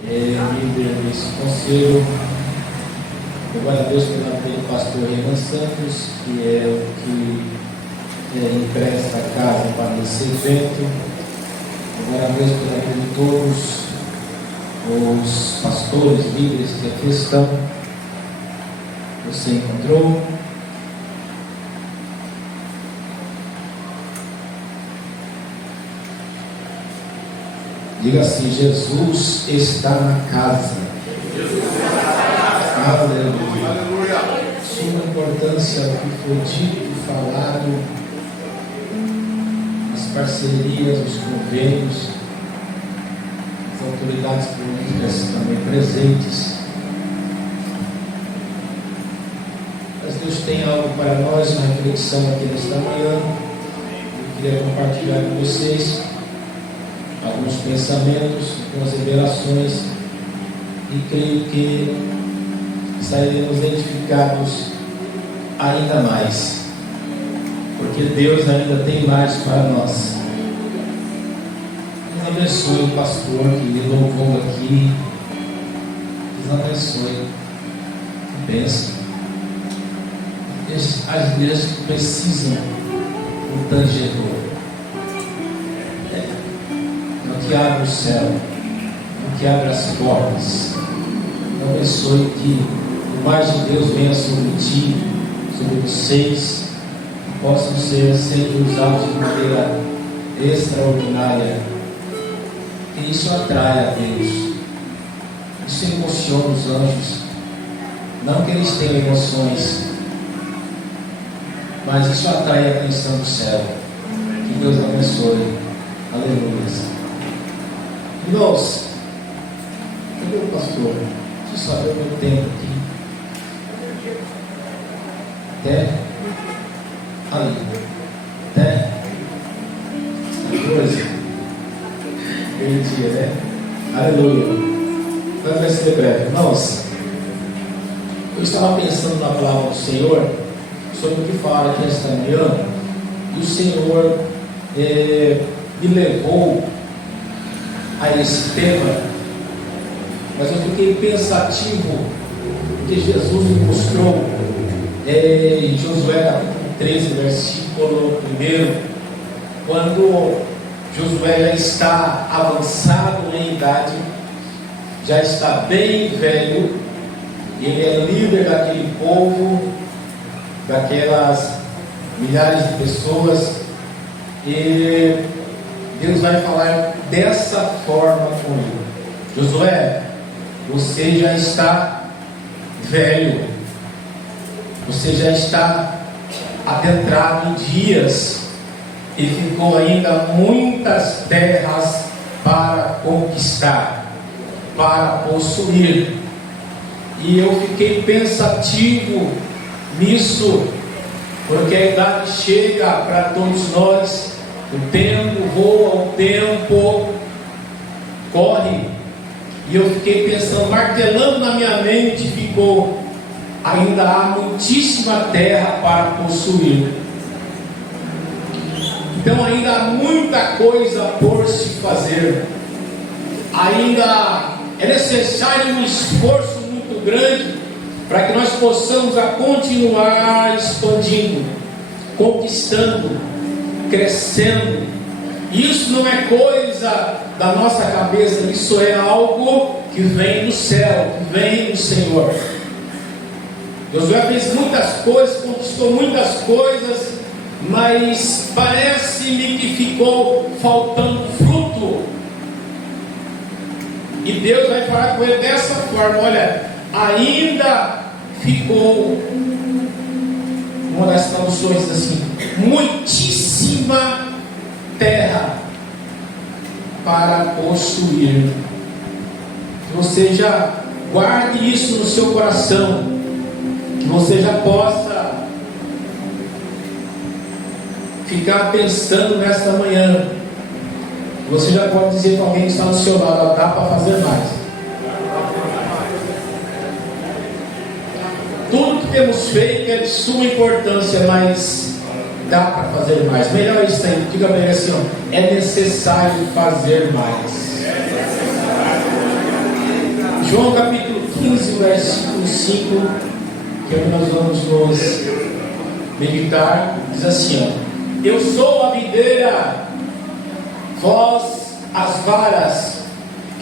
líder desse conselho. Glória a Deus pelo pastor Renan Santos, que é o que empresta a casa para esse evento. Glória a Deus por todos os pastores, líderes que aqui estão. Você encontrou? Diga assim: Jesus está na casa. Aleluia. Suma importância ao que foi dito, falado, as parcerias, os convênios, as autoridades políticas também presentes. Mas Deus tem algo para nós, uma reflexão aqui nesta manhã. Eu queria compartilhar com vocês alguns pensamentos, algumas revelações, e creio que sairemos edificados ainda mais, porque Deus ainda tem mais para nós. Deus abençoe o pastor que louvou aqui. Deus abençoe. Pensa. As igrejas que precisam do tangedor, que abre o céu, que abre as portas. Eu abençoe que o mais de Deus venha sobre ti, sobre vocês, que possam ser sempre usados de maneira extraordinária. Que isso atrai a Deus, isso emociona os anjos. Não que eles tenham emoções, mas isso atrai a atenção do céu. Que Deus abençoe. Aleluia. Irmãos, cadê o pastor? Deixa eu saber o meu tempo aqui. Até ali. Até 14. Meio-dia, né? Aleluia. Mas vai ser breve. Irmãos, eu estava pensando na palavra do Senhor sobre o que fala aqui esta manhã, e o Senhor me levou a esse tema, mas eu fiquei pensativo, porque Jesus me mostrou em Josué capítulo 13, versículo 1, quando Josué já está avançado em idade, já está bem velho, ele é líder daquele povo, daquelas milhares de pessoas, e Deus vai falar dessa forma com ele: Josué, você já está velho, você já está adentrado em dias, e ficou ainda muitas terras para conquistar, para possuir. E eu fiquei pensativo nisso, porque a idade chega para todos nós. O tempo voa, o tempo corre. E eu fiquei pensando, martelando na minha mente, ficou: ainda há muitíssima terra para possuir. Então ainda há muita coisa por se fazer. Ainda é necessário um esforço muito grande para que nós possamos continuar expandindo, conquistando, crescendo. Isso não é coisa da nossa cabeça, isso é algo que vem do céu, que vem do Senhor. Josué fez muitas coisas, conquistou muitas coisas, mas parece-me que ficou faltando fruto. E Deus vai falar com ele dessa forma: olha, ainda ficou, uma das traduções assim, muitíssima terra para possuir. Que você já guarde isso no seu coração, que você já possa ficar pensando nesta manhã. Você já pode dizer para alguém que está do seu lado: dá para fazer mais. Tudo que temos feito é de suma importância, mas dá para fazer mais. Melhor isso aí. Diga para ele assim: é necessário fazer mais. João capítulo 15, versículo 5, que é onde nós vamos nos meditar, diz assim, ó: eu sou a videira, vós as varas.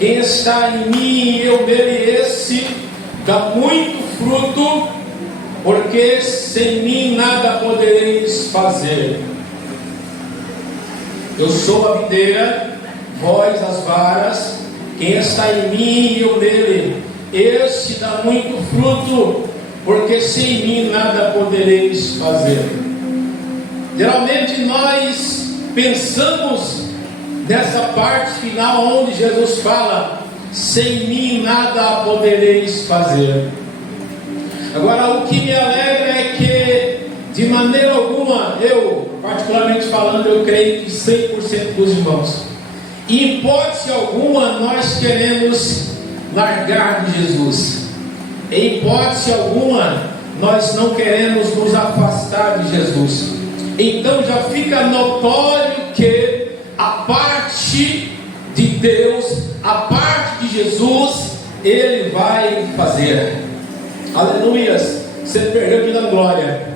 Quem está em mim e eu nele, esse dá muito fruto, porque sem mim nada podereis fazer. Eu sou a videira, vós as varas. Quem está em mim e eu nele, esse dá muito fruto, porque sem mim nada podereis fazer. Geralmente nós pensamos nessa parte final onde Jesus fala: sem mim nada podereis fazer. Agora, o que me alegra é que, de maneira alguma, eu, particularmente falando, eu creio que 100% dos irmãos, em hipótese alguma, nós queremos largar de Jesus. Em hipótese alguma, nós não queremos nos afastar de Jesus. Então já fica notório que a parte de Deus, a parte de Jesus, Ele vai fazer. Aleluias, você perdeu de dar glória.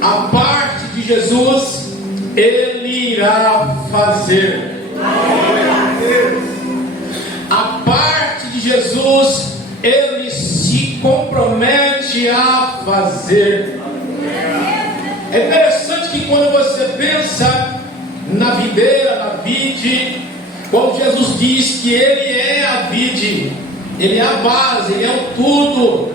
A parte de Jesus, Ele irá fazer. A parte de Jesus, Ele se compromete a fazer. É interessante que quando você pensa na videira, na vide, quando Jesus diz que Ele é a vide, Ele é a base, Ele é o tudo,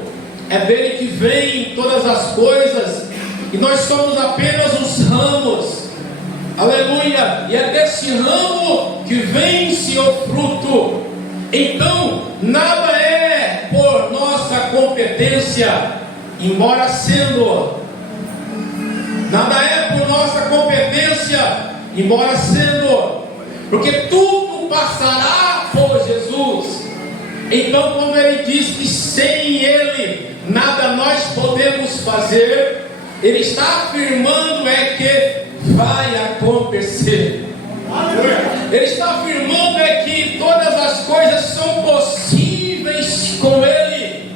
é dele que vem todas as coisas, e nós somos apenas os ramos. Aleluia! E é desse ramo que vem-se o fruto. Então, nada é por nossa competência, embora sendo. Nada é por nossa competência, embora sendo. Porque tudo passará por Jesus. Então, quando Ele diz que sem Ele nada nós podemos fazer, Ele está afirmando é que vai acontecer. Ele está afirmando é que todas as coisas são possíveis com Ele.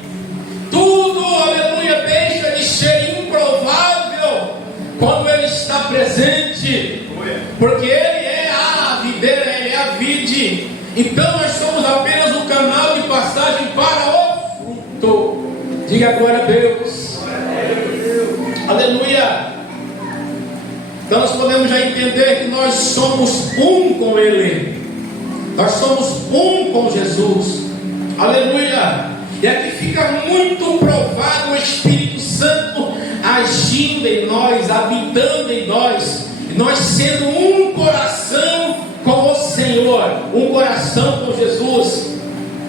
Tudo, aleluia, deixa de ser improvável quando Ele está presente, porque Ele é a videira, Ele é a vide. Então nós somos apenas um canal de passagem para o fruto. Diga agora a Deus. Aleluia. Então nós podemos já entender que nós somos um com Ele. Nós somos um com Jesus. Aleluia. E aqui fica muito provado o Espírito Santo agindo em nós, habitando em nós, e nós sendo um coração com o Senhor, um coração com Jesus.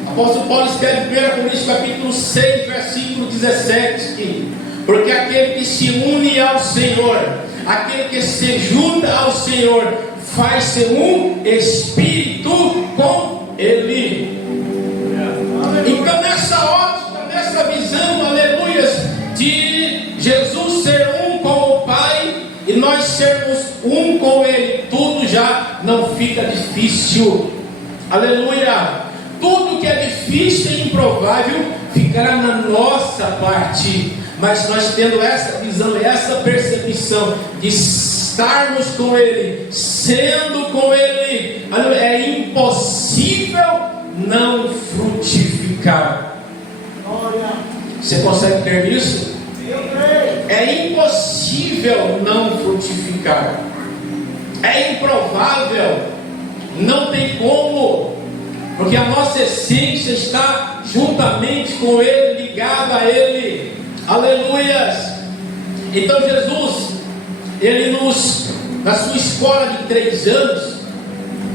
O apóstolo Paulo escreve em 1 Coríntios capítulo 6, versículo 17: porque aquele que se une ao Senhor, aquele que se junta ao Senhor, faz-se um espírito com Ele. Então nessa ótica, nessa visão, aleluias, de Jesus ser um com o Pai e nós sermos um com Ele, tudo já não fica difícil. Aleluia. Tudo que é difícil e improvável ficará na nossa parte. Mas nós tendo essa visão, essa percepção de estarmos com Ele, sendo com Ele, é impossível não frutificar. Você consegue ter isso? É impossível não frutificar. É improvável. Não tem como. Porque a nossa essência está juntamente com Ele, ligada a Ele. Aleluias. Então Jesus, Ele na sua escola de 3 anos,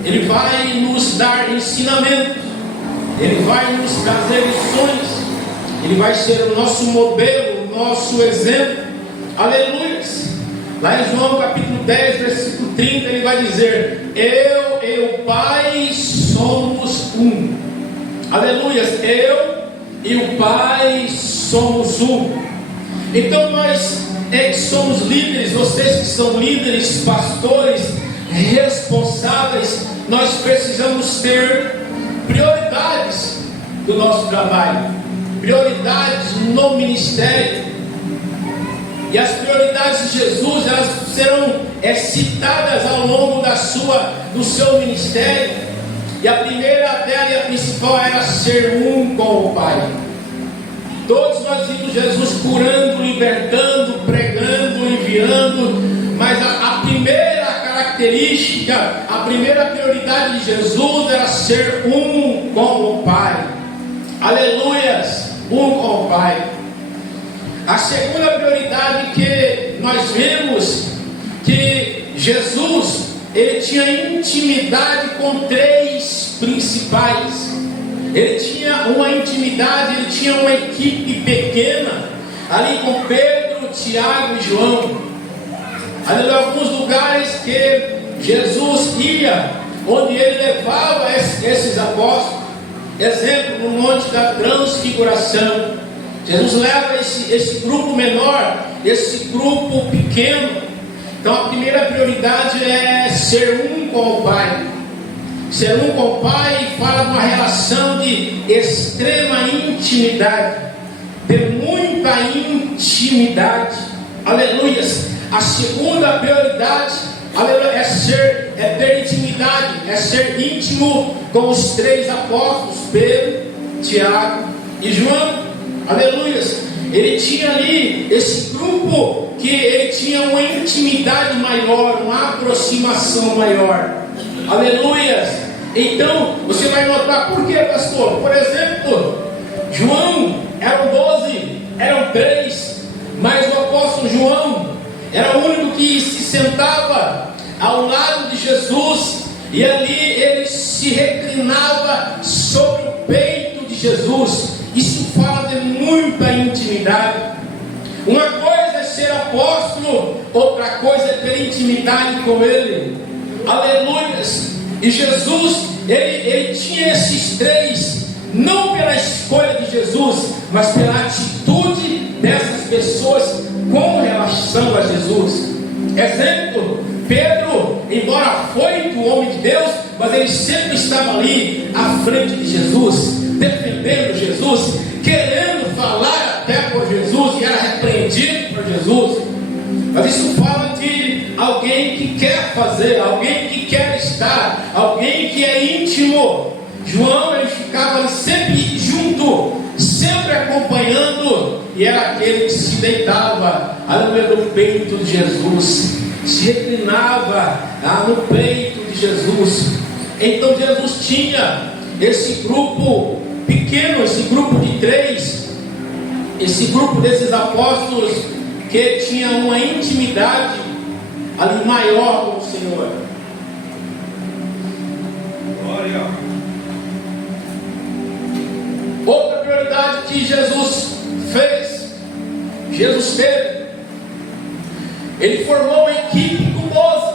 Ele vai nos dar ensinamento, Ele vai nos trazer lições, Ele vai ser o nosso modelo, o nosso exemplo. Aleluias. Lá em João capítulo 10, versículo 30, Ele vai dizer: eu e o Pai somos um. Aleluias. Eu e o Pai somos um. Então nós que somos líderes, vocês que são líderes, pastores, responsáveis, nós precisamos ter prioridades. do nosso trabalho, prioridades no ministério. E as prioridades de Jesus, elas serão citadas ao longo do seu ministério. E a primeira dela e a principal era ser um com o Pai. Todos nós vimos Jesus curando, libertando, pregando, enviando, mas a primeira característica, a primeira prioridade de Jesus era ser um com o Pai. Aleluias, um com o Pai. A segunda prioridade que nós vemos, que Jesus, ele tinha intimidade com três principais. Ele tinha uma intimidade, ele tinha uma equipe pequena, ali com Pedro, Tiago e João. Ali em alguns lugares que Jesus ia, onde ele levava esses apóstolos. Exemplo, no Monte da Transfiguração, Jesus leva esse grupo menor, esse grupo pequeno. Então a primeira prioridade é ser um com o Pai. Ser um com o Pai fala de uma relação de extrema intimidade, de muita intimidade. Aleluias. A segunda prioridade, aleluia, é ter intimidade, é ser íntimo com os três apóstolos, Pedro, Tiago e João. Aleluias. Ele tinha ali esse grupo que ele tinha uma intimidade maior, uma aproximação maior. Aleluias. Então você vai notar por quê, pastor? Por exemplo, João, eram 12, eram 3, mas o apóstolo João era o único que se sentava ao lado de Jesus, e ali ele se reclinava sobre o peito de Jesus. Isso fala de muita intimidade. Uma coisa é ser apóstolo, outra coisa é ter intimidade com ele. Aleluias. E Jesus, ele tinha esses três, não pela escolha de Jesus, mas pela atitude dessas pessoas com relação a Jesus. Exemplo, Pedro, embora foi o homem de Deus, mas ele sempre estava ali à frente de Jesus, defendendo Jesus, querendo falar até por Jesus, e era repreendido por Jesus. Mas isso fala de alguém que quer fazer, alguém que quer estar, alguém que é íntimo. João, ele ficava sempre junto, sempre acompanhando, e era aquele que se deitava no peito de Jesus, se reclinava no peito de Jesus. Então Jesus tinha esse grupo pequeno, esse grupo de 3, esse grupo desses apóstolos que tinha uma intimidade ali maior com o Senhor. Glória. Outra prioridade que Jesus teve, ele formou uma equipe com 12.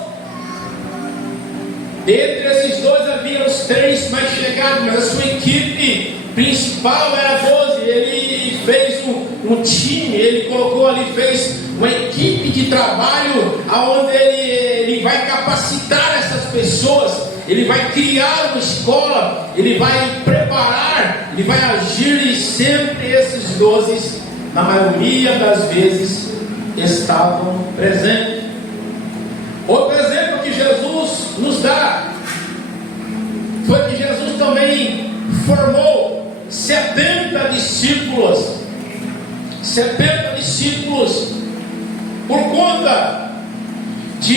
Dentre esses 12 havia os 3 mais chegados, mas a sua equipe principal era 12. Ele fez um time, ele colocou ali, fez uma equipe de trabalho, onde ele vai capacitar essas pessoas, ele vai criar uma escola, ele vai preparar, ele vai agir, e sempre esses 12, na maioria das vezes, estavam presentes. Outro exemplo que Jesus nos dá foi que Jesus também formou 70 discípulos. 70 discípulos, por conta de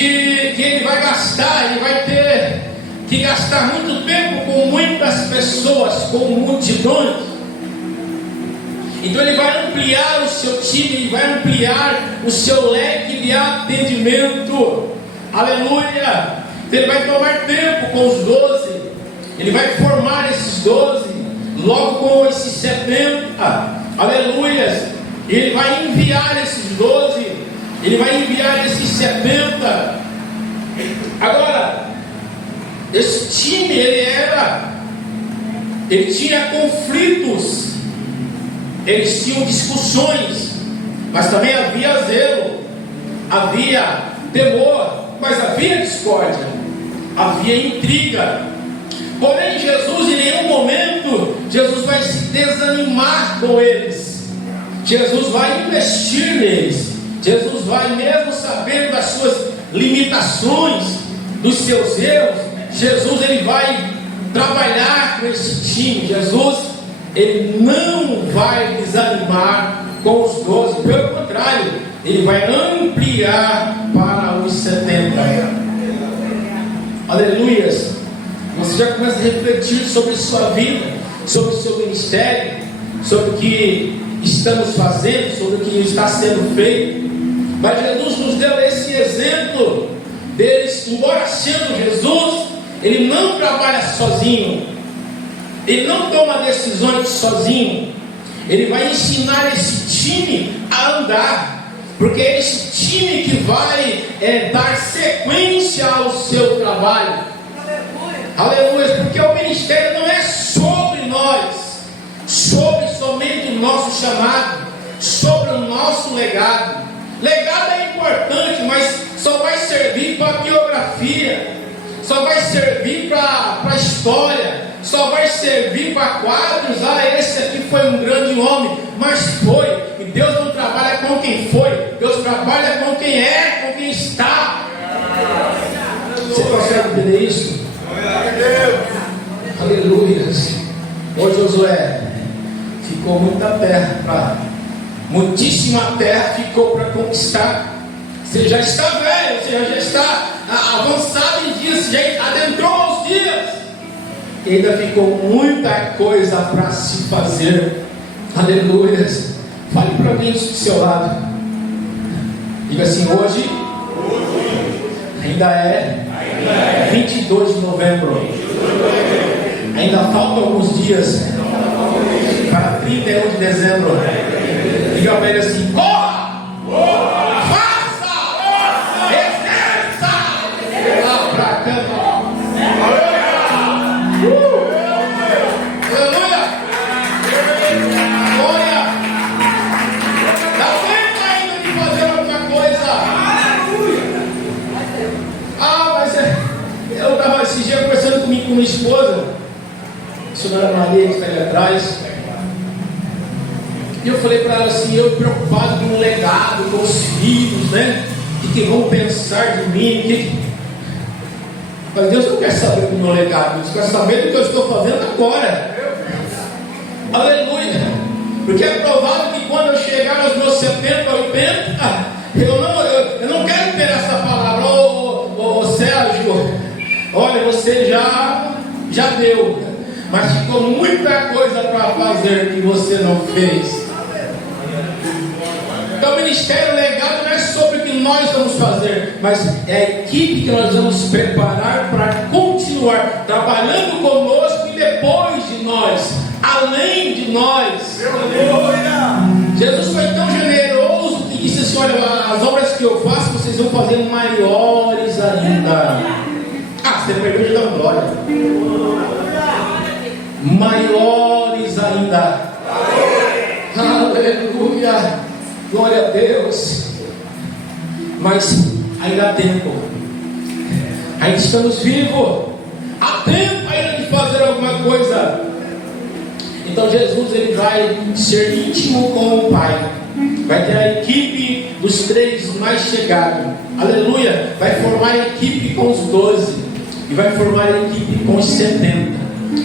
que ele vai ter que gastar muito tempo com muitas pessoas, com multidões. Então ele vai ampliar o seu time, ele vai ampliar o seu leque de atendimento. Aleluia. Ele vai tomar tempo com os 12, ele vai formar esses 12, logo com esses 70. Aleluia. Ele vai enviar esses 12, ele vai enviar esses 70. Agora, esse time, ele tinha conflitos, eles tinham discussões, mas também havia zelo, havia temor, mas havia discórdia, havia intriga. Porém, Jesus em nenhum momento Jesus vai se desanimar com eles. Jesus vai investir neles. Jesus vai, mesmo sabendo das suas limitações, dos seus erros, Jesus ele vai trabalhar com esse time. Jesus ele não vai desanimar com os 12, pelo contrário, ele vai ampliar para os 70. Aleluias. Você já começa a refletir sobre sua vida, sobre o seu ministério, sobre o que estamos fazendo, sobre o que está sendo feito. Mas Jesus nos deu esse exemplo deles, embora sendo Jesus, ele não trabalha sozinho, ele não toma decisões sozinho, ele vai ensinar esse time a andar, porque é esse time que vai dar sequência ao seu trabalho. Aleluia, porque o ministério não é sobre nós, sobre somente o nosso chamado, sobre o nosso legado. Legado é importante, mas só vai servir para a biografia, só vai servir para a história, só vai servir para quadros. Esse aqui foi um grande homem, mas foi. E Deus não trabalha com quem foi, Deus trabalha com quem é, com quem está. Você consegue entender isso? Aleluia. Ô Josué, ficou muita terra muitíssima terra ficou para conquistar. Você já está velho, você já está avançado em dias, já adentrou os dias. E ainda ficou muita coisa para se fazer. Aleluia. Fale para alguém do seu lado. Diga assim: hoje ainda é 22 de novembro. Ainda faltam alguns dias para 31 de dezembro. Diga para ele assim: corra! Faça! Exerça! Lá para a cama. Aleluia! Glória! Dá tempo ainda de fazer alguma coisa. Mas eu estava esse dia conversando com minha esposa, a senhora Maria, que está ali atrás. E eu falei para ela assim: eu preocupado com o legado, com os filhos, né? O que vão pensar de mim? Mas Deus não quer saber do meu legado, Deus quer saber do que eu estou fazendo agora. Aleluia! Porque é provável que quando eu chegar aos meus 70, 80, eu não quero ter essa palavra. Ô Sérgio, olha, você já deu, mas ficou muita coisa para fazer que você não fez. Então o ministério legado não é sobre o que nós vamos fazer, mas é a equipe que nós vamos preparar para continuar trabalhando conosco e depois de nós, além de nós. Jesus foi tão generoso que disse assim: olha, as obras que eu faço vocês vão fazer maiores ainda. Você perdeu de dar glória. Maiores ainda. Aleluia. Glória a Deus. Mas ainda há tempo. Ainda estamos vivos. Há tempo ainda de fazer alguma coisa. Então Jesus ele vai ser íntimo com o Pai. Vai ter a equipe dos 3 mais chegados. Aleluia. Vai formar a equipe com os 12. E vai formar a equipe com os 70.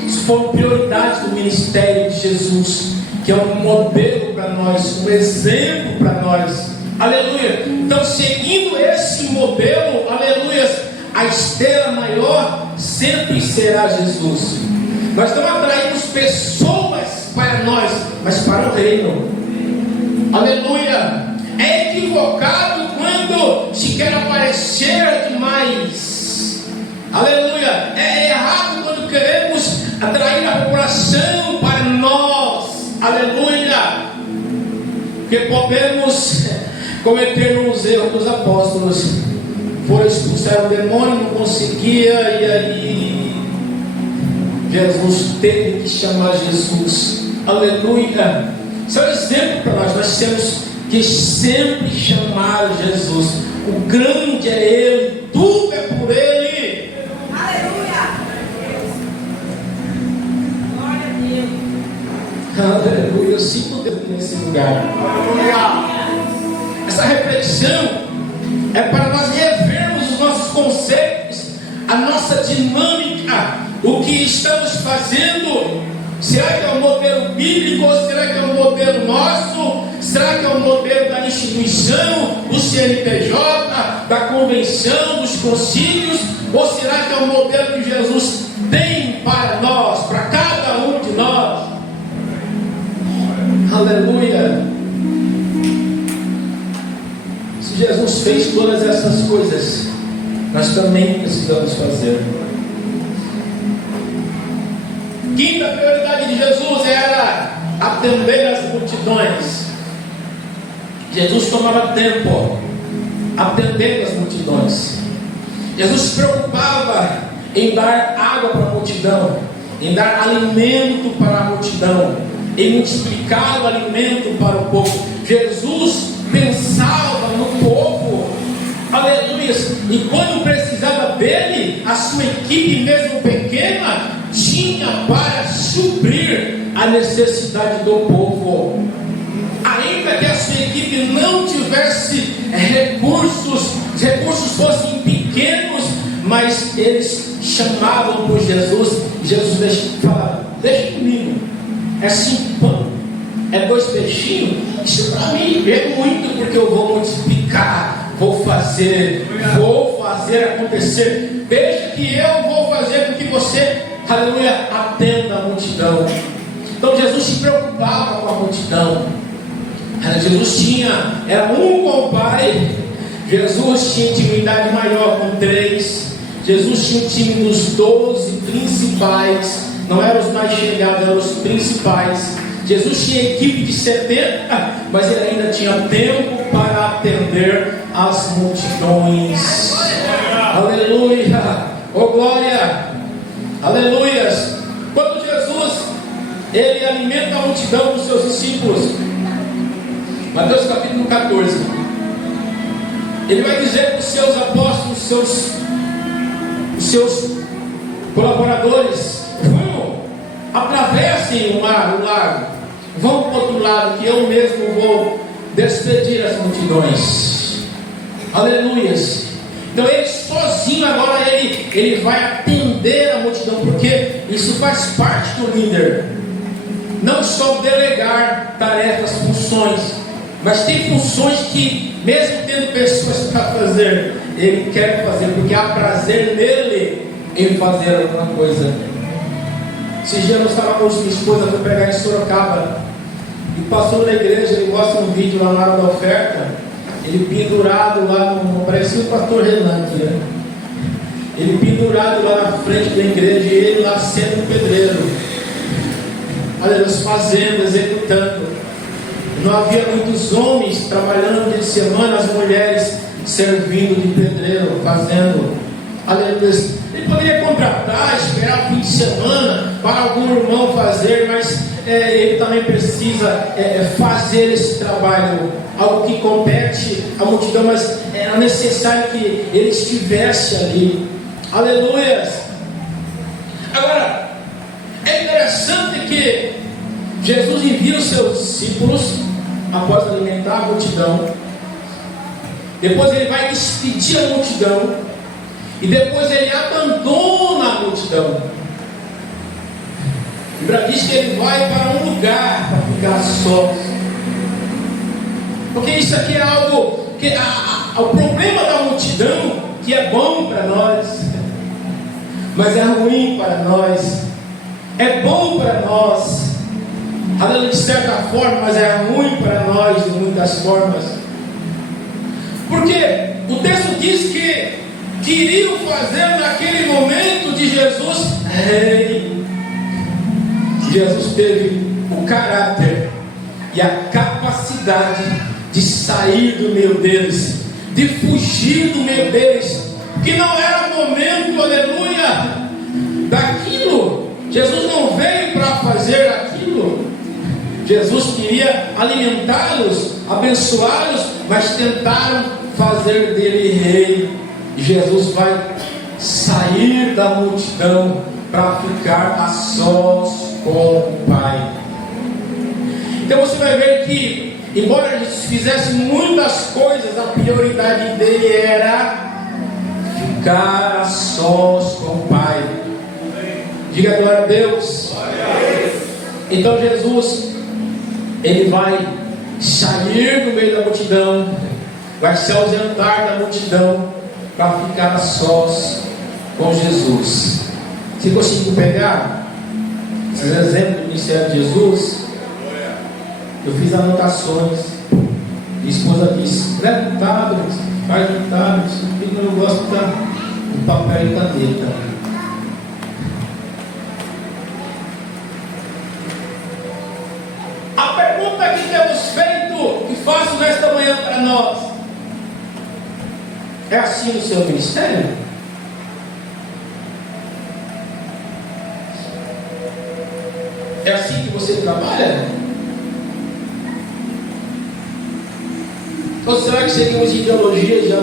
Isso foram prioridades do ministério de Jesus, que é um modelo para nós, um exemplo para nós. Aleluia. Então, seguindo esse modelo, aleluia, a esteira maior sempre será Jesus. Nós não atraímos pessoas para nós, mas para o reino. Aleluia. É equivocado quando se quer aparecer demais. Aleluia. É errado quando queremos atrair a população para nós. Aleluia. Porque podemos cometer os erros dos apóstolos. Foram expulsar o demônio, não conseguia, e aí Jesus teve que chamar Jesus. Aleluia. Isso é um exemplo para nós. Nós temos que sempre chamar Jesus. O grande é Ele, tudo é por Ele. Aleluia. Glória a Deus. Aleluia, eu sinto Deus nesse lugar. Essa reflexão é para nós revermos os nossos conceitos, a nossa dinâmica, o que estamos fazendo. Será que é um modelo bíblico ou será que é um modelo nosso? Será que é um modelo da instituição, do CNPJ, da convenção, dos concílios? Ou será que é um modelo que Jesus tem para nós, para cada um de nós? Aleluia! Se Jesus fez todas essas coisas, nós também precisamos fazer. Quinta prioridade de Jesus era atender as multidões. Jesus tomava tempo atendendo as multidões. Jesus se preocupava em dar água para a multidão, em dar alimento para a multidão, em multiplicar o alimento para o povo. Jesus pensava no povo, aleluia, e quando precisava dele, a sua equipe, mesmo pequena, tinha para suprir a necessidade do povo. Ainda que a sua equipe não tivesse recursos, os recursos fossem pequenos, mas eles chamavam por Jesus. Jesus falava: deixa comigo, é 5 pães, é 2 peixinhos, isso para mim é muito, porque eu vou multiplicar, vou fazer acontecer. Deixa que eu vou fazer com que você, aleluia, atenda a multidão. Então Jesus se preocupava com a multidão. Jesus era um com o Pai. Jesus tinha intimidade maior com 3. Jesus tinha um time dos 12 principais. Não eram os mais chegados, eram os principais. Jesus tinha equipe de 70, mas ele ainda tinha tempo para atender as multidões. Aleluia! Oh glória! Aleluias! Quando Jesus ele alimenta a multidão dos seus discípulos, Mateus capítulo 14, ele vai dizer para os seus apóstolos, os seus colaboradores: vão, atravessem o lago, vão para o outro lado, que eu mesmo vou despedir as multidões. Aleluias! Então ele sozinho agora ele vai atender a multidão, porque isso faz parte do líder. Não só delegar tarefas, funções, mas tem funções que, mesmo tendo pessoas para fazer, ele quer fazer, porque há prazer nele em fazer alguma coisa. Esses dias nós estávamos, minha esposa foi pregar em Sorocaba, e passou na igreja, ele mostra um vídeo lá na hora da oferta, ele pendurado lá, parecia o pastor Renan aqui, né? Ele pendurado lá na frente da igreja, e ele lá sendo pedreiro, aleluia, fazendo, executando. Não havia muitos homens trabalhando dia de semana, as mulheres servindo de pedreiro, fazendo, aleluia. Ele poderia contratar, esperar o fim de semana para algum irmão fazer, mas ele também precisa fazer esse trabalho, algo que compete à multidão, mas era necessário que ele estivesse ali. Aleluia. Agora, é interessante que Jesus envia os seus discípulos após alimentar a multidão. Depois ele vai despedir a multidão. E depois ele abandona a multidão. A Bíblia diz que ele vai para um lugar para ficar só. Porque isso aqui é algo que o problema da multidão, que é bom para nós, mas é ruim para nós. É bom para nós, de certa forma, mas é ruim para nós de muitas formas. Porque o texto diz que queriam fazer naquele momento de Jesus rei. Jesus teve o caráter e a capacidade de sair do meio deles, de fugir do meio deles, que não era momento, aleluia, daquilo. Jesus não veio para fazer aquilo. Jesus queria alimentá-los, abençoá-los, mas tentaram fazer dele rei. Jesus vai sair da multidão para ficar a sós com o Pai. Então você vai ver que, embora ele fizesse muitas coisas, a prioridade dele era ficar a sós com o Pai. Diga glória a Deus. Então Jesus, ele vai sair do meio da multidão, vai se ausentar da multidão para ficar a sós com Jesus. Você conseguiu pegar esses exemplos do ministério de Jesus? Eu fiz anotações. Minha esposa disse: escreve no tablet, faz no tablet. Eu gosto do papel e caneta. A pergunta que temos feito, que faço nesta manhã para nós: é assim no seu ministério? É assim que você trabalha? Ou será que seguimos ideologias de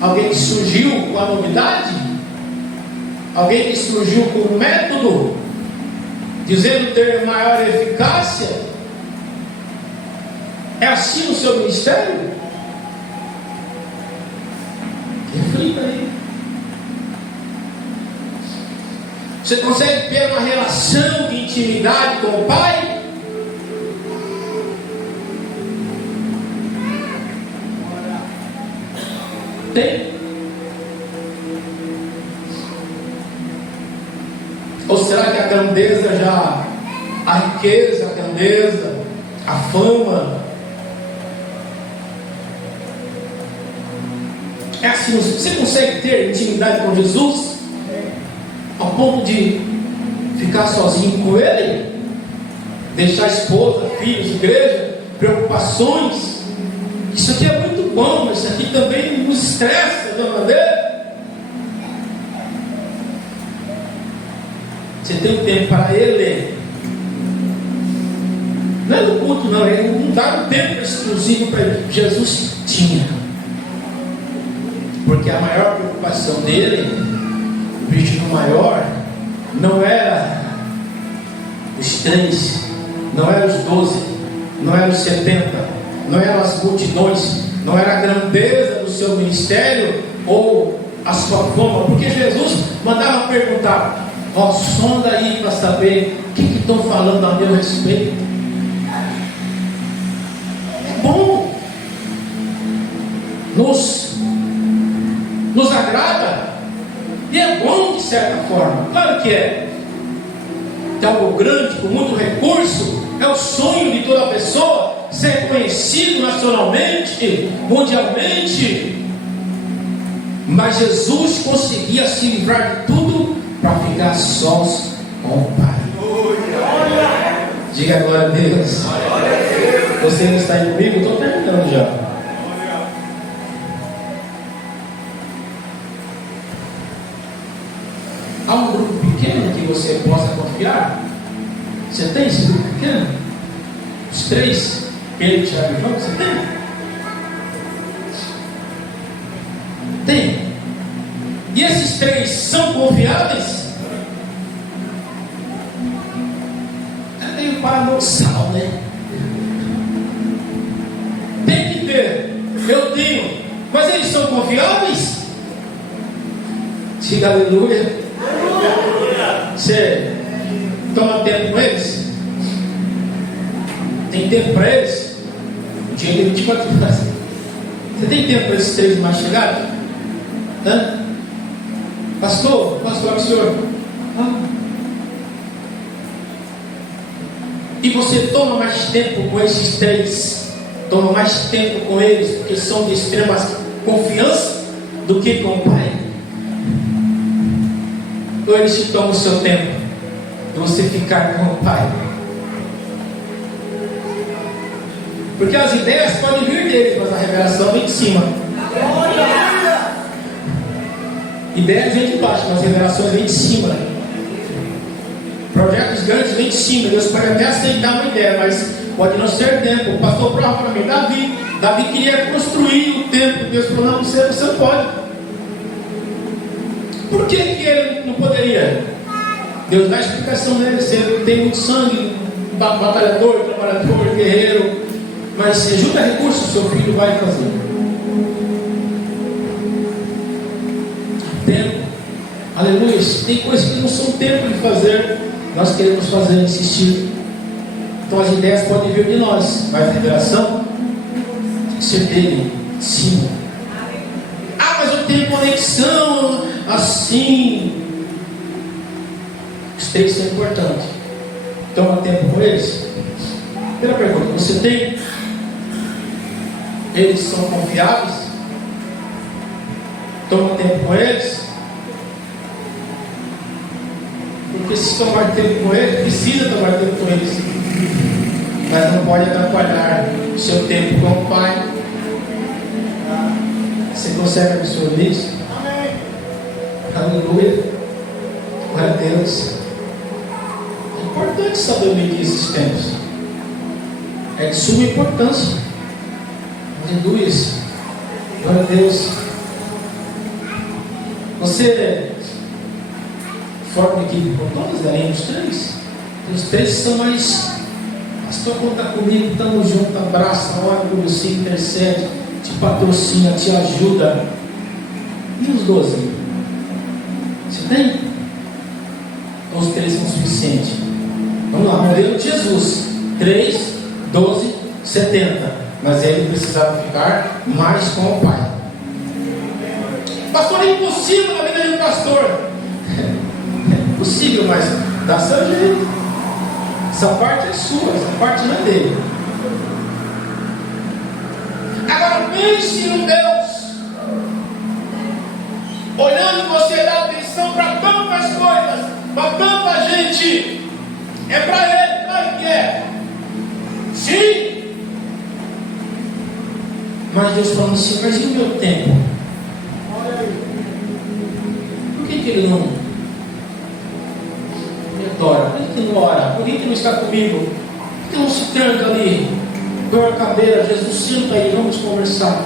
alguém que surgiu com a novidade? Alguém que surgiu com o método, dizendo ter maior eficácia? É assim no seu ministério? Reflita aí. Você consegue ter uma relação de intimidade com o Pai? Tem? Ou será que a grandeza a riqueza, a grandeza, a fama, é assim? Você consegue ter intimidade com Jesus ao ponto de ficar sozinho com Ele? Deixar esposa, filhos, igreja, preocupações? Isso aqui é muito bom, mas isso aqui também nos estressa de uma maneira. Você tem tempo para Ele? Não é no culto, não. Ele não dá um tempo exclusivo para Ele. Jesus tinha. Porque a maior preocupação dele, o objetivo maior, não era os 3, não era os 12, não era os 70, não eram as multidões, não era a grandeza do seu ministério ou a sua fama, porque Jesus mandava perguntar: ó, sonda aí para saber o que estão falando a meu respeito. É bom, nos agrada, e é bom de certa forma, claro que é. É algo grande, com muito recurso, é o sonho de toda pessoa ser conhecido nacionalmente, mundialmente. Mas Jesus conseguia se livrar de tudo para ficar sós com o Pai. Diga glória a Deus. Você não está aí comigo? Estou terminando já. Há um grupo pequeno que você possa confiar? Você tem esse grupo pequeno? Os 3, Pedro, Tiago e João, você tem? Tem. E esses 3 são confiáveis? É meio paradoxal, né? Tem que ter. Eu tenho. Mas eles são confiáveis? Diga aleluia. Você toma tempo com eles? Tem tempo para eles? O dia de 24 horas. Você tem tempo para esses 3 mais chegados? Pastor, o senhor? E você toma mais tempo com esses 3? Toma mais tempo com eles porque são de extrema confiança do que com o Pai? Ou eles te tomam o seu tempo de você ficar com o Pai? Porque as ideias podem vir deles, mas a revelação vem de cima. Ideias vêm de baixo, mas revelações vêm de cima. Projetos grandes vêm de cima. Deus pode até aceitar uma ideia, mas pode não ser tempo. O pastor prova para mim: Davi queria construir o templo. Deus falou: não, você não pode. Por que ele não poderia? Deus dá a explicação dele: você tem muito sangue batalhador, trabalhador, guerreiro, mas se junta recursos, seu filho vai fazer. Tempo, aleluia. Tem coisas que não são tempo de fazer, nós queremos fazer, insistir. Então as ideias podem vir de nós, mas a revelação tem que ser dele, sim. Ah, mas eu tenho conexão, assim. Os três são importantes. Toma tempo com eles. Primeira pergunta: você tem? Eles são confiáveis? Toma tempo com eles? Porque se tomar tempo com eles, precisa tomar tempo com eles, mas não pode atrapalhar o seu tempo com o Pai. Você consegue absorver isso? Amém. Aleluia. Glória a Deus. É importante saber medir esses tempos. É de suma importância. Aleluia. Glória a Deus. Você forma equipe com todos, além dos três. Os três são mais. Pastor, conta comigo, estamos juntos, abraça, ora por você, intercede, te patrocina, te ajuda. E os 12? Você tem? Ou os três são suficientes? Vamos lá, modelo de Jesus: 3, 12, 70. Mas ele precisava ficar mais com o Pai. Pastor, é impossível na vida de um pastor. É possível, mas dá seu jeito. Essa parte é sua, essa parte não é dele. Agora pense no Deus, olhando você dá atenção para tantas coisas, para tanta gente. É para ele, claro que é. Sim. Mas Deus falando assim: mas e o meu tempo? Por que ele não me adora? Por que não ora? Por que não está comigo? Por que não se tranca ali? Põe uma cadeira, Jesus, senta aí, vamos conversar.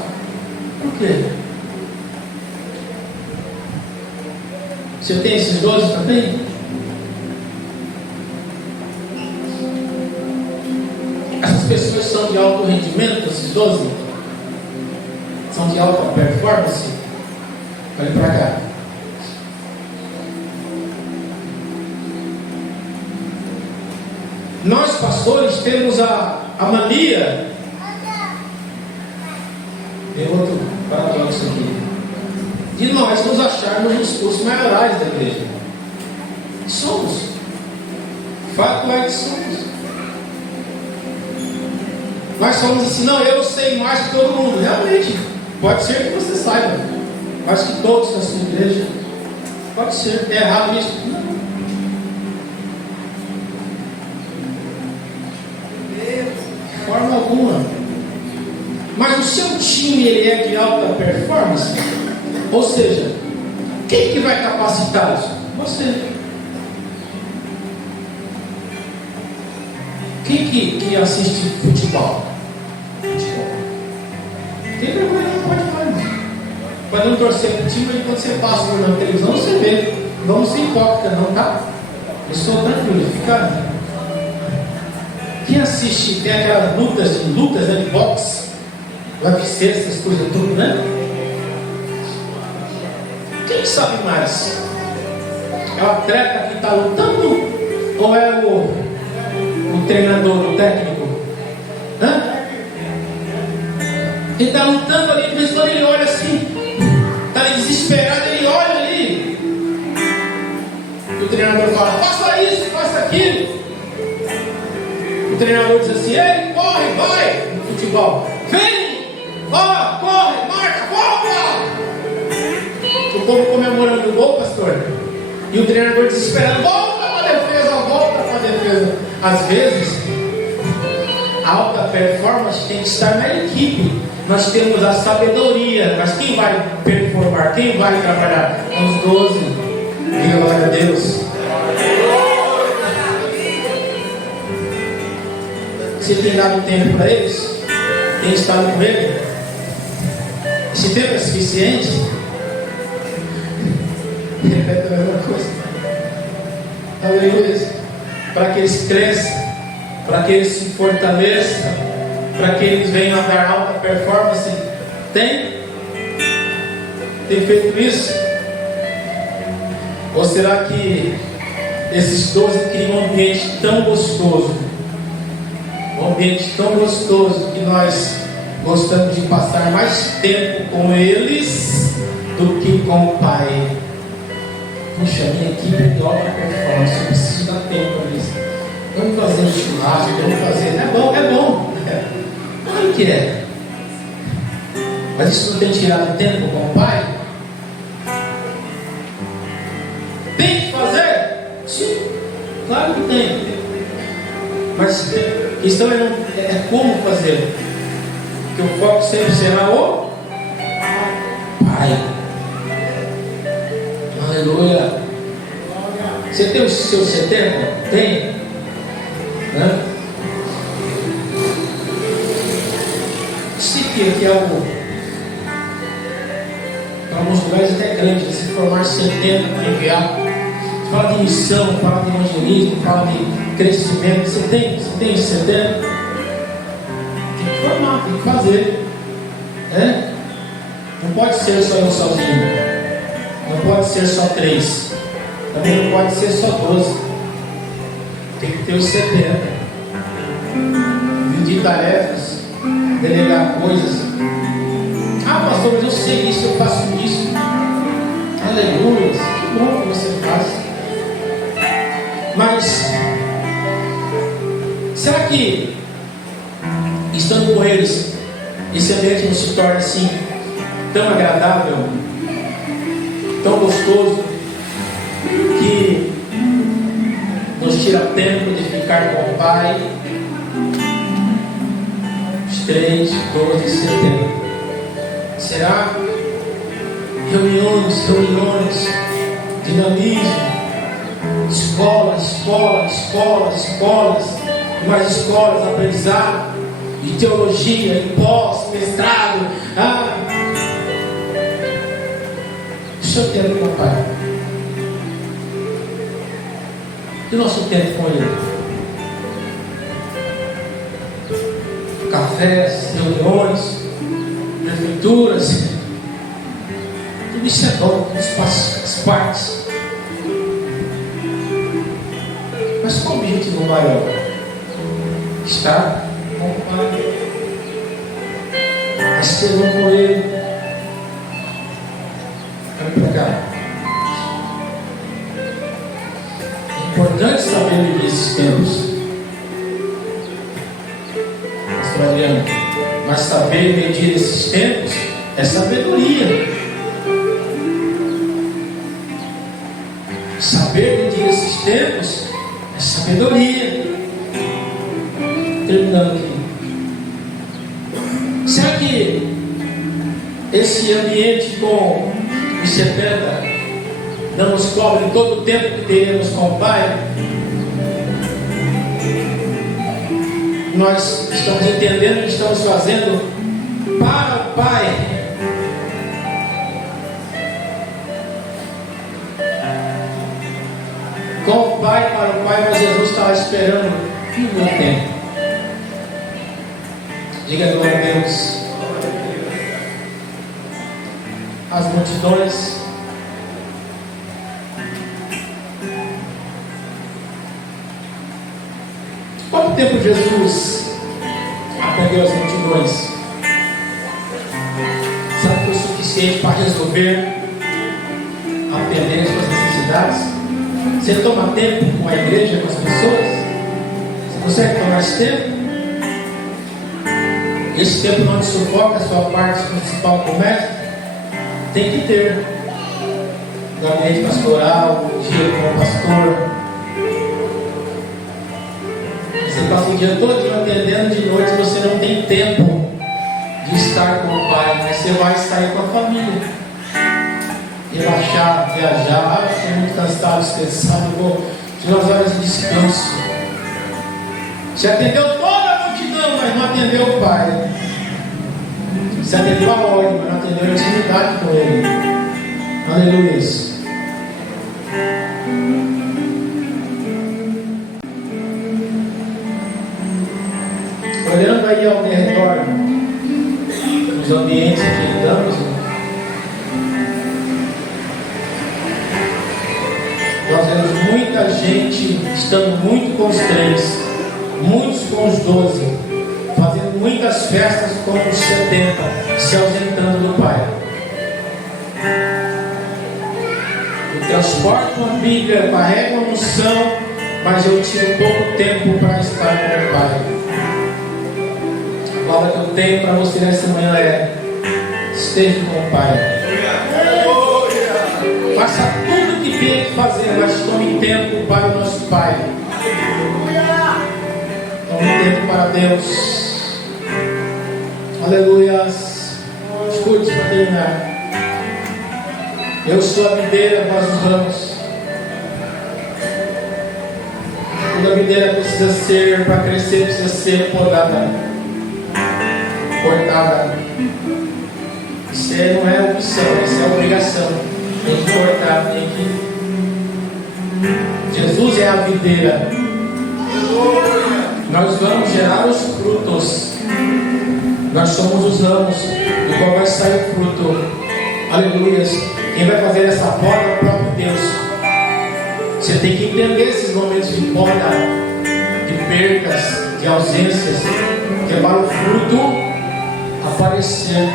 Por quê? Você tem esses 12 também? Essas pessoas são de alto rendimento, esses 12? São de alta performance? Olha para cá. Nós pastores temos a mania. Tem outro paradoxo aqui. De nós nos acharmos os maiorais da igreja. Somos. Fato é que somos. Nós somos assim: não, eu sei mais que todo mundo. Realmente, pode ser que você saiba mais que todos na sua igreja. Pode ser. É errado isso? Não. De forma alguma. Mas o seu time, ele é de alta performance? Ou seja, quem que vai capacitá-los? Você. Quem que assiste futebol? Tem vergonha, não pode mais. Pode não torcer para o time, mas quando você passa na televisão, você vê. Vamos ser hipócrita, não, tá? Eu sou tranquilo, fica. Quem assiste, tem aquelas lutas de boxe, UFC, essas coisas tudo, né? Quem sabe mais? É o atleta que está lutando ou é o treinador, o técnico? Hã? Ele está lutando ali, de vez em quando ele olha assim, está desesperado, ele olha ali. E o treinador fala: faça isso, faça aquilo. O treinador diz assim: ei, corre, vai, no futebol. Vem, ó, corre, marca, volta. O povo comemorando o gol, pastor. E o treinador desesperado: volta para a defesa, volta para a defesa. Às vezes, a alta performance tem que estar na equipe. Nós temos a sabedoria, mas quem vai performar? Quem vai trabalhar? Os 12. Diga glória a Deus. Você tem dado tempo para eles? Tem estado com eles? Esse tempo é suficiente? Repete a mesma coisa. Aleluia. Para que eles cresçam, para que eles se fortaleçam, para que eles venham a dar alta performance? Tem? Tem feito isso? Ou será que esses 12 criam um ambiente tão gostoso, um ambiente tão gostoso, que nós gostamos de passar mais tempo com eles do que com o Pai? Puxa, minha equipe é de alta performance, eu preciso dar tempo para isso. Vamos fazer um churrasco, vamos fazer. É bom, é bom. Claro que é. Mas isso não tem tirado tempo com o Pai? Tem que fazer? Sim, claro que tem. Mas a questão é como fazer. Porque o foco sempre será o Pai. Aleluia. Você tem o seu 70? Tem? Né? Se que é algo, para alguns lugares até grande, se formar 70 para enviar. Você fala de missão, fala de evangelismo, fala de crescimento. Você tem 70? Tem que formar, tem que fazer, né? Não pode ser só eu sozinho. Não pode ser só 3. Também não pode ser só 12. Tem que ter os 70. Dividir tarefas, delegar coisas. Ah, pastor, mas eu sei isso, eu faço isso. Aleluia, que bom que você faz. Mas será que estando com eles, esse ambiente não se torna assim tão agradável, tão gostoso, que nos tira tempo de ficar com o Pai? Os 3, 12, 70. Será? Reuniões, dinamismo, escolas, mais escolas, aprendizado, de teologia, de pós, mestrado. O seu tempo com o Pai? E o nosso tempo com Ele? Cafés, reuniões, prefeituras, tudo isso é bom, tudo isso faz parte. Mas qual o objetivo maior? Estar com o Pai, a ser um com Ele. Vamos para cá. É importante saber medir esses tempos, pastor Adriano. Mas saber medir esses tempos é sabedoria. Saber medir esses tempos é sabedoria. Terminando aqui. Será que esse ambiente com os 70 não nos cobre todo o tempo que teremos com o Pai? Nós estamos entendendo que estamos fazendo para o Pai. Com o Pai, para o Pai, mas Jesus estava esperando o meu tempo. Diga glória a Deus. As multidões. Quanto tempo Jesus atendeu as multidões? Será que foi suficiente para resolver, atender as suas necessidades? Você toma tempo com a igreja, com as pessoas? Você consegue tomar esse tempo? Esse tempo não te sufoca a sua parte principal como mestre? Tem que ter. Gabinete pastoral, dia com o pastor. Você passa o dia todo atendendo, de noite você não tem tempo de estar com o Pai, mas você vai sair com a família, relaxar, viajar. Estou muito cansado, estressado, vou tirar umas horas de descanso. Você atendeu toda a multidão, mas não atendeu o Pai. Você atendeu a ordem, mas não atendeu a intimidade com Ele. Aleluia. olhando aí ao redor, nos ambientes que andamos, nós vemos muita gente estando muito com os 3, muitos com os 12, fazendo muitas festas com os 70, se ausentando do Pai. Eu transporto uma Bíblia, carrego uma unção, mas eu tiro pouco tempo para estar com o Pai. A palavra que eu tenho para você nessa manhã é: esteja com o Pai. Faça tudo o que tem que fazer, mas tome tempo para o nosso Pai. Tome tempo para Deus. Aleluias. Escute para terminar. Eu sou a videira, vós os ramos. Toda videira precisa ser, para crescer, precisa ser podada, cortada. Isso não é opção, isso é obrigação. Tem que cortar, tem que. Jesus é a videira. Nós vamos gerar os frutos. Nós somos os ramos, do qual vai sair o fruto. Aleluias. Quem vai fazer essa poda é o próprio Deus. Você tem que entender esses momentos de poda, de percas, de ausências, que é para o fruto aparecer,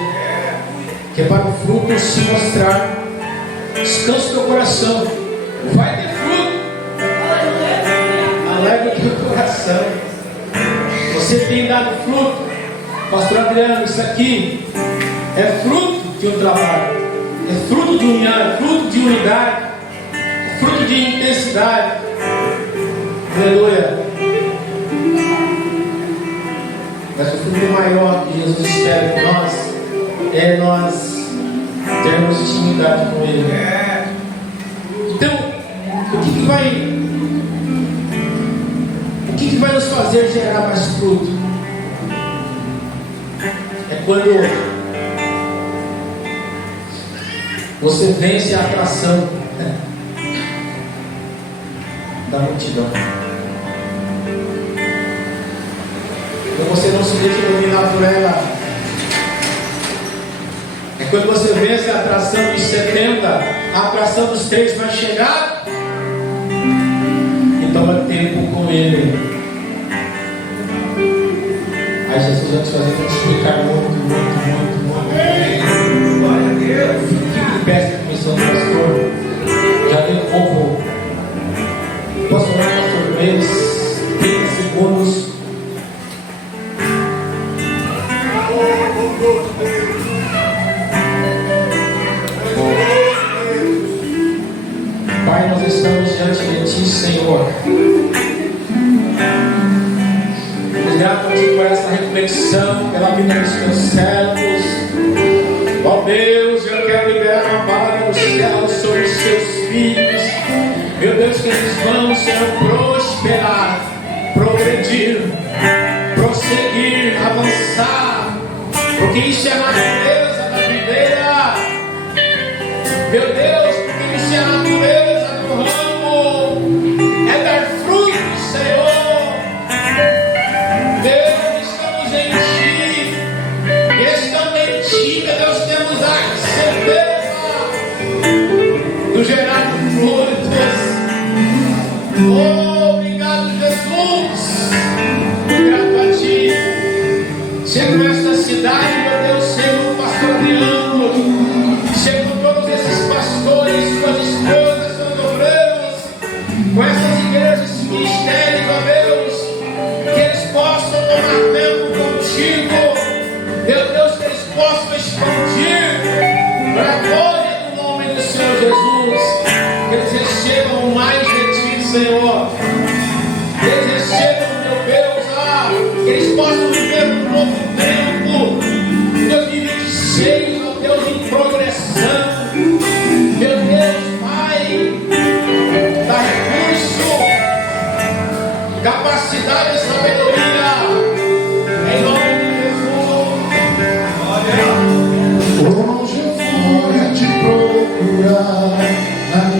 que é para o fruto se mostrar. Descansa o teu coração. Vai ter fruto. Alegra o teu coração. Você tem dado fruto. Pastor Adriano, isso aqui é fruto de um trabalho. É fruto de união, é fruto de unidade, é fruto de intensidade. Aleluia. Mas o fruto maior que Jesus espera de nós é nós termos intimidade com Ele. Então, o que vai nos fazer gerar mais fruto? É quando você vence a atração da multidão. Quando você não se deixa dominar por ela. É quando você vence a atração dos 70, a atração dos 3 vai chegar. E toma tempo com Ele. Aí Jesus vai te fazer multiplicar muito. Glória a Deus. Peça a comissão do pastor. Já deu um pouco. Posso orar, pastor, por eles? 30 segundos. Pai, nós estamos diante de Ti, Senhor. Obrigado por essa reflexão, pela vida dos Teus servos. Ó Deus, eu quero liberar uma palavra do céu sobre os Seus filhos. Meu Deus, que eles vão, Senhor, prosperar, progredir, prosseguir, avançar, porque isso é a natureza da videira. Meu Deus, porque isso é a natureza do ramo, é dar frutos, Senhor. Deus, estamos em Ti, e estando em Ti, Deus, temos a certeza do gerar frutos. Oh, obrigado, Jesus. Grato a Ti. Chega nesta cidade, meu Deus, chega o pastor Adriano, chega todos esses pastores, suas esposas, seus obreiros, com essas igrejas, esses ministérios, ó Deus, que eles possam tomar tempo contigo, meu Deus, que eles possam expandir para a glória do nome do Senhor Jesus, que eles recebam mais de Ti, Senhor.